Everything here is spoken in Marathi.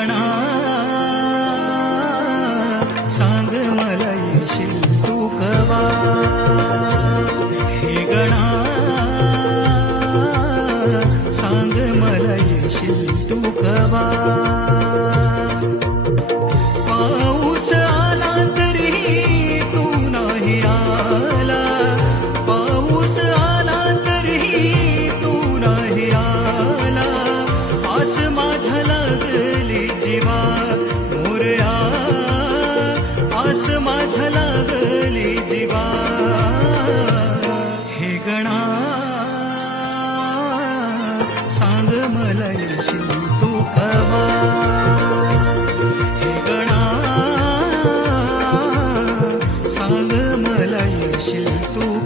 क्षणा सांग मला येशील तू कवा? हे गणा. सांग मला येशील तू कवा? पाऊस आला तरी आला. पाऊस आला तरी तू नाही आला. आसमा आस माझ्या लागली जीवा. हे गणा सांग मला येशील तू कवा. हे गणा सांग मला येशील तू